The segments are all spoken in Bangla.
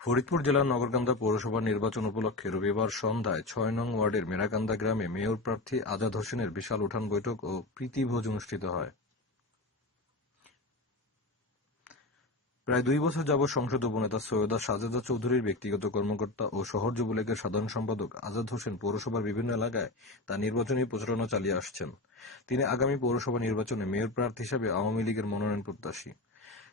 ফরিদপুর জেলার নগরকান্দা পৌরসভা নির্বাচন উপলক্ষে রবিবার সন্ধ্যায় ছয় নং ওয়ার্ডের মেরাকান্দা গ্রামে মেয়র প্রার্থী আজাদ হোসেনের বিশাল উঠান বৈঠক ও প্রীতিভোজ অনুষ্ঠিত হয়। প্রায় দুই বছর যাবৎ সংসদ উপনেতা সৈয়দা সাজেদা চৌধুরীর ব্যক্তিগত কর্মকর্তা ও শহর যুবলীগের সাধারণ সম্পাদক আজাদ হোসেন পৌরসভার বিভিন্ন এলাকায় তার নির্বাচনী প্রচারণা চালিয়ে আসছেন। তিনি আগামী পৌরসভা নির্বাচনে মেয়র প্রার্থী হিসেবে আওয়ামী লীগের মনোনয়ন প্রত্যাশী।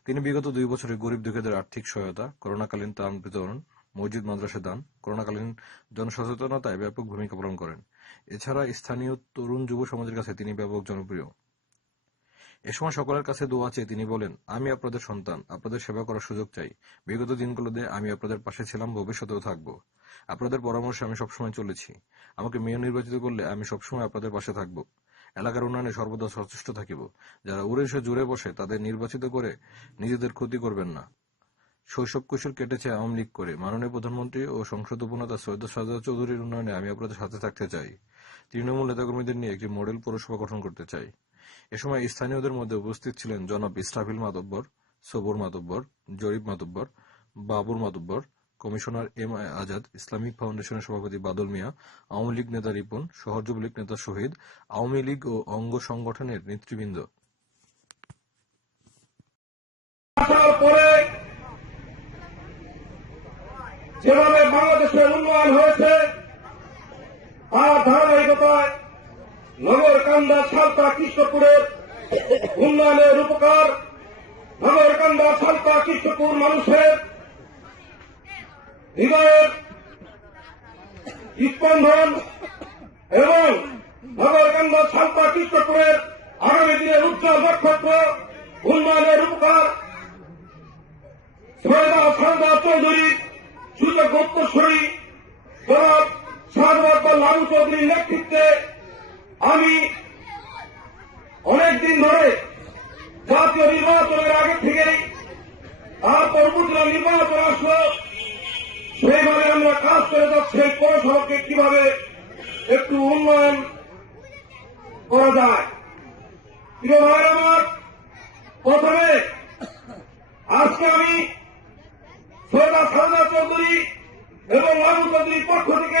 তিনি বিগত দুই বছরে গরিব দুঃখীদের আর্থিক সহায়তা, করোনাকালীন ত্রাণ বিতরণ, মসজিদ, মাদ্রাসা দান, করোনাকালীন জনসচেতনতায় ব্যাপক ভূমিকা পালন করেন। এছাড়া স্থানীয় তরুণ যুব সমাজের কাছে তিনি ব্যাপক জনপ্রিয়। এ সময় সকলের কাছে দোয়া চেয়ে তিনি বলেন, আমি আপনাদের সন্তান, আপনাদের সেবা করার সুযোগ চাই। বিগত দিনগুলোতে আমি আপনাদের পাশে ছিলাম, ভবিষ্যতেও থাকব। আপনাদের পরামর্শে আমি সবসময় চলেছি। আমাকে মেয়র নির্বাচিত করলে আমি সবসময় আপনাদের পাশে থাকব। এলাকার উন্নয়নে সর্বদা সচেষ্ট থাকিব। যারা উড়ে এসে জুড়ে বসে, তাদের নির্বাচিত করে নিজেদের ক্ষতি করবেন না। শৈশব কৈশোর কেটেছে আওয়ামী লীগ করে। মাননীয় প্রধানমন্ত্রী ও সংসদ উপনেতা সৈয়দ সাজা চৌধুরীর উন্নয়নে আমি আপনাদের সাথে থাকতে চাই। তৃণমূল নেতাকর্মীদের নিয়ে একটি মডেল পৌরসভা গঠন করতে চাই। এ সময় স্থানীয়দের মধ্যে উপস্থিত ছিলেন জনাব ইসরাফিল মাতব্বর, সবুর মাতব্বর Jorif Matbar, Babur Matbar, commissioner M I Azad, Islamic ফাউন্ডেশনের সভাপতি বাদল মিয়া, আওয়ামী লীগ নেতা রিপন শহর যুবলীগ নেতা শহীদ, আওয়ামী লীগ ও অঙ্গ সংগঠনের নেতৃবৃন্দ। যেভাবে বাংলাদেশের উন্নয়ন হয়েছে, তার ধারাবাহিকতায় নগরকান্দা সালতা কৃষ্ণপুরের উন্নয়নের উপকার। নগরকান্দা সালতা কৃষ্ণপুর মানুষের হৃদয়ের স্পন্দন এবং নগরকান্দা সালতা কৃষ্ণপুরের আগামী দিনের উজ্জ্বল নক্ষত্র উন্নয়নের উপকার। সৈয়দা সারদা চৌধুরী সুযোগ উত্তরসূরি জনাব সারবাদ লালু চৌধুরীর নেতৃত্বে আমি অনেকদিন ধরে জাতীয় নির্বাচনের আগে থেকেই তারপর উপজেলা নির্বাচন আসলো, সেইভাবে আমরা কাজ করে যাচ্ছি পৌরসভাকে কীভাবে একটু উন্নয়ন করা যায়। প্রিয় ভাই আমার, প্রথমে আজকে আমি সৈয়দা সারদা চৌধুরী এবং লালু চৌধুরীর পক্ষ থেকে